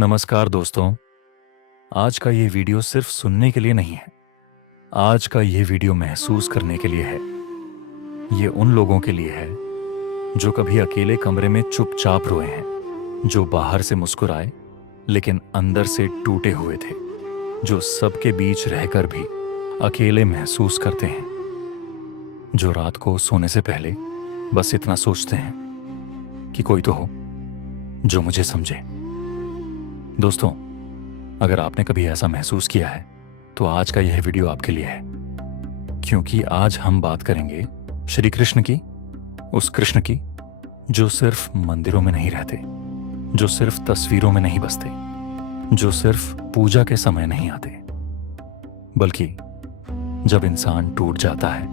नमस्कार दोस्तों। आज का ये वीडियो सिर्फ सुनने के लिए नहीं है। आज का ये वीडियो महसूस करने के लिए है। ये उन लोगों के लिए है जो कभी अकेले कमरे में चुपचाप रोए हैं, जो बाहर से मुस्कुराए लेकिन अंदर से टूटे हुए थे, जो सबके बीच रहकर भी अकेले महसूस करते हैं, जो रात को सोने से पहले बस इतना सोचते हैं कि कोई तो हो जो मुझे समझे। दोस्तों, अगर आपने कभी ऐसा महसूस किया है तो आज का यह वीडियो आपके लिए है, क्योंकि आज हम बात करेंगे श्री कृष्ण की, उस कृष्ण की जो सिर्फ मंदिरों में नहीं रहते, जो सिर्फ तस्वीरों में नहीं बसते, जो सिर्फ पूजा के समय नहीं आते, बल्कि जब इंसान टूट जाता है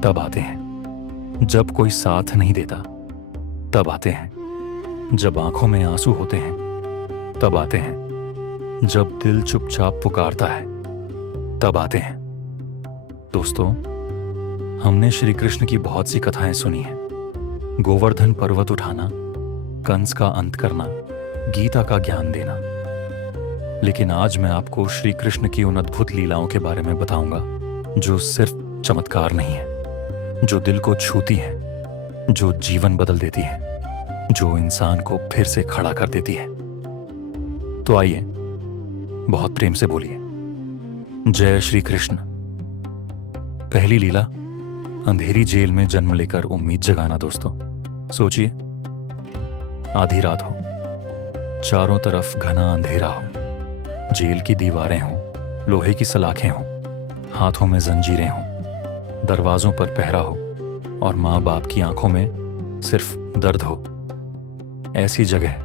तब आते हैं, जब कोई साथ नहीं देता तब आते हैं, जब आंखों में आंसू होते हैं तब आते हैं, जब दिल चुपचाप पुकारता है तब आते हैं। दोस्तों, हमने श्री कृष्ण की बहुत सी कथाएं सुनी हैं। गोवर्धन पर्वत उठाना, कंस का अंत करना, गीता का ज्ञान देना। लेकिन आज मैं आपको श्री कृष्ण की उन अद्भुत लीलाओं के बारे में बताऊंगा जो सिर्फ चमत्कार नहीं है, जो दिल को छूती है, जो जीवन बदल देती है, जो इंसान को फिर से खड़ा कर देती है। तो आइए बहुत प्रेम से बोलिए, जय श्री कृष्ण। पहली लीला, अंधेरी जेल में जन्म लेकर उम्मीद जगाना। दोस्तों सोचिए, आधी रात हो, चारों तरफ घना अंधेरा हो, जेल की दीवारें हों, लोहे की सलाखें हों, हाथों में जंजीरें हों, दरवाजों पर पहरा हो और माँ बाप की आंखों में सिर्फ दर्द हो। ऐसी जगह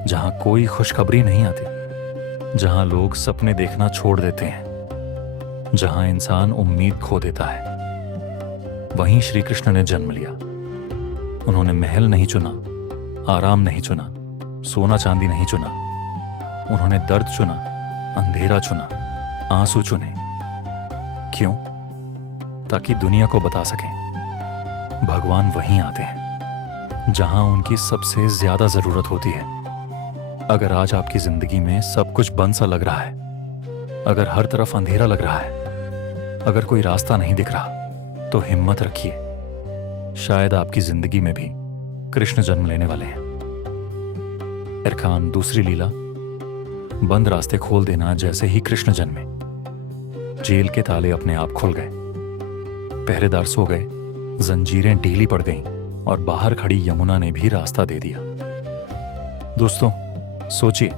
जहां कोई खुशखबरी नहीं आती, जहां लोग सपने देखना छोड़ देते हैं, जहां इंसान उम्मीद खो देता है, वहीं श्री कृष्ण ने जन्म लिया। उन्होंने महल नहीं चुना, आराम नहीं चुना, सोना चांदी नहीं चुना। उन्होंने दर्द चुना, अंधेरा चुना, आंसू चुने। क्यों? ताकि दुनिया को बता सकें भगवान वहीं आते हैं जहां उनकी सबसे ज्यादा जरूरत होती है। अगर आज आपकी जिंदगी में सब कुछ बंद सा लग रहा है, अगर हर तरफ अंधेरा लग रहा है, अगर कोई रास्ता नहीं दिख रहा, तो हिम्मत रखिए। शायद आपकी जिंदगी में भी कृष्ण जन्म लेने वाले हैं। इरखान, दूसरी लीला, बंद रास्ते खोल देना। जैसे ही कृष्ण जन्मे, जेल के ताले अपने आप खुल गए, पहरेदार सो गए, जंजीरें ढीली पड़ गईं और बाहर खड़ी यमुना ने भी रास्ता दे दिया। दोस्तों सोचिए,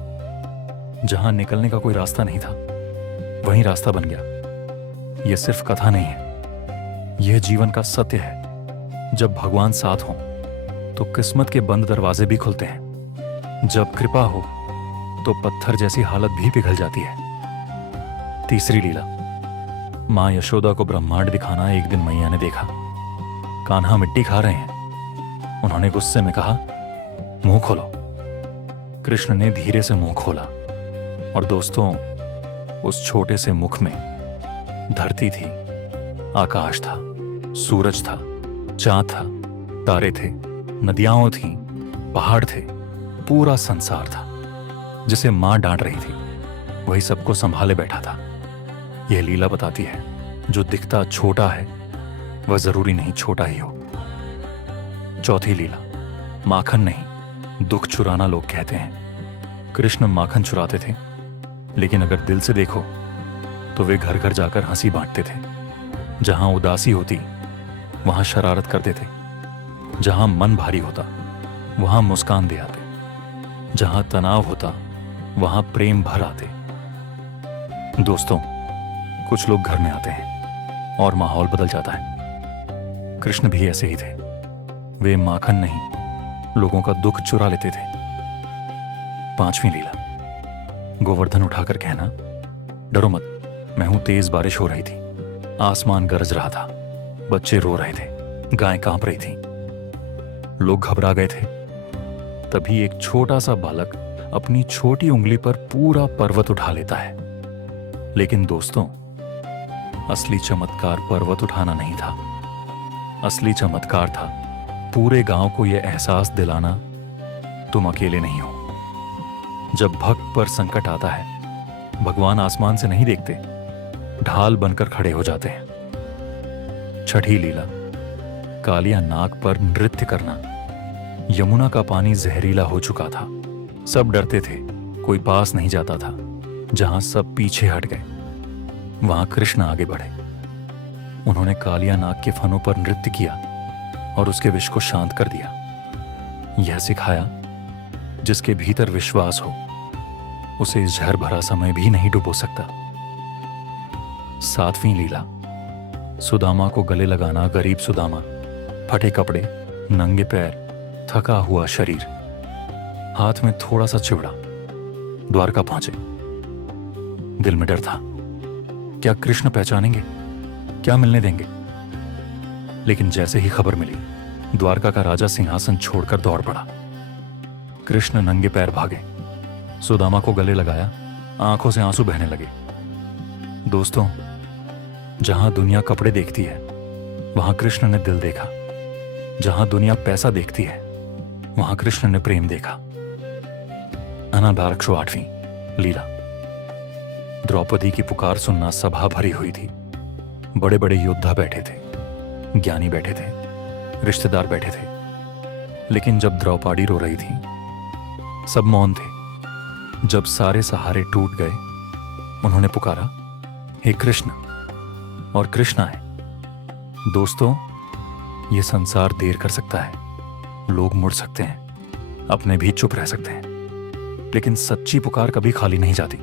जहां निकलने का कोई रास्ता नहीं था, वहीं रास्ता बन गया। यह सिर्फ कथा नहीं है, यह जीवन का सत्य है। जब भगवान साथ हो तो किस्मत के बंद दरवाजे भी खुलते हैं। जब कृपा हो तो पत्थर जैसी हालत भी पिघल जाती है। तीसरी लीला, मां यशोदा को ब्रह्मांड दिखाना। एक दिन मैया ने देखा कान्हा मिट्टी खा रहे हैं। उन्होंने गुस्से में कहा, मुंह खोलो। कृष्ण ने धीरे से मुंह खोला और दोस्तों, उस छोटे से मुख में धरती थी, आकाश था, सूरज था, चांद था, तारे थे, नदियां थीं, पहाड़ थे, पूरा संसार था। जिसे मां डांट रही थी वही सबको संभाले बैठा था। यह लीला बताती है, जो दिखता छोटा है वह जरूरी नहीं छोटा ही हो। चौथी लीला, माखन नहीं, दुख चुराना। लोग कहते हैं कृष्ण माखन चुराते थे, लेकिन अगर दिल से देखो तो वे घर घर जाकर हंसी बांटते थे। जहां उदासी होती वहां शरारत करते थे, जहां मन भारी होता वहां मुस्कान दे आते, जहां तनाव होता वहां प्रेम भर आते। दोस्तों, कुछ लोग घर में आते हैं और माहौल बदल जाता है। कृष्ण भी ऐसे ही थे। वे माखन नहीं, लोगों का दुख चुरा लेते थे। पांचवी लीला, गोवर्धन उठाकर कहना, डरो मत, मैं हूं। तेज बारिश हो रही थी, आसमान गरज रहा था, बच्चे रो रहे थे, गायें कांप रही थी, लोग घबरा गए थे। तभी एक छोटा सा बालक अपनी छोटी उंगली पर पूरा पर्वत उठा लेता है। लेकिन दोस्तों, असली चमत्कार पर्वत उठाना नहीं था। असली चमत्कार था पूरे गांव को यह एहसास दिलाना, तुम अकेले नहीं हो। जब भक्त पर संकट आता है, भगवान आसमान से नहीं देखते, ढाल बनकर खड़े हो जाते हैं। छठी लीला, कालिया नाग पर नृत्य करना। यमुना का पानी जहरीला हो चुका था। सब डरते थे, कोई पास नहीं जाता था। जहां सब पीछे हट गए, वहां कृष्ण आगे बढ़े। उन्होंने कालिया नाग के फनों पर नृत्य किया और उसके विष को शांत कर दिया। यह सिखाया, जिसके भीतर विश्वास हो, उसे इस जहर भरा समय भी नहीं डुबो सकता। 7वीं लीला, सुदामा को गले लगाना। गरीब सुदामा, फटे कपड़े, नंगे पैर, थका हुआ शरीर, हाथ में थोड़ा सा चिवड़ा। द्वारका पहुंचे। दिल में डर था, क्या कृष्ण पहचानेंगे, क्या मिलने देंगे? लेकिन जैसे ही खबर मिली, द्वारका का राजा सिंहासन छोड़कर दौड़ पड़ा। कृष्ण नंगे पैर भागे, सुदामा को गले लगाया, आंखों से आंसू बहने लगे। दोस्तों, जहां दुनिया कपड़े देखती है, वहां कृष्ण ने दिल देखा। जहां दुनिया पैसा देखती है, वहां कृष्ण ने प्रेम देखा। अनाबारक 8वीं लीला, द्रौपदी की पुकार सुनना। सभा भरी हुई थी। बड़े बड़े योद्धा बैठे थे, ज्ञानी बैठे थे, रिश्तेदार बैठे थे। लेकिन जब द्रौपदी रो रही थी, सब मौन थे। जब सारे सहारे टूट गए, उन्होंने पुकारा, हे कृष्ण। और कृष्ण आए। दोस्तों, ये संसार देर कर सकता है, लोग मुड़ सकते हैं, अपने भी चुप रह सकते हैं, लेकिन सच्ची पुकार कभी खाली नहीं जाती।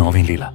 9वीं लीला,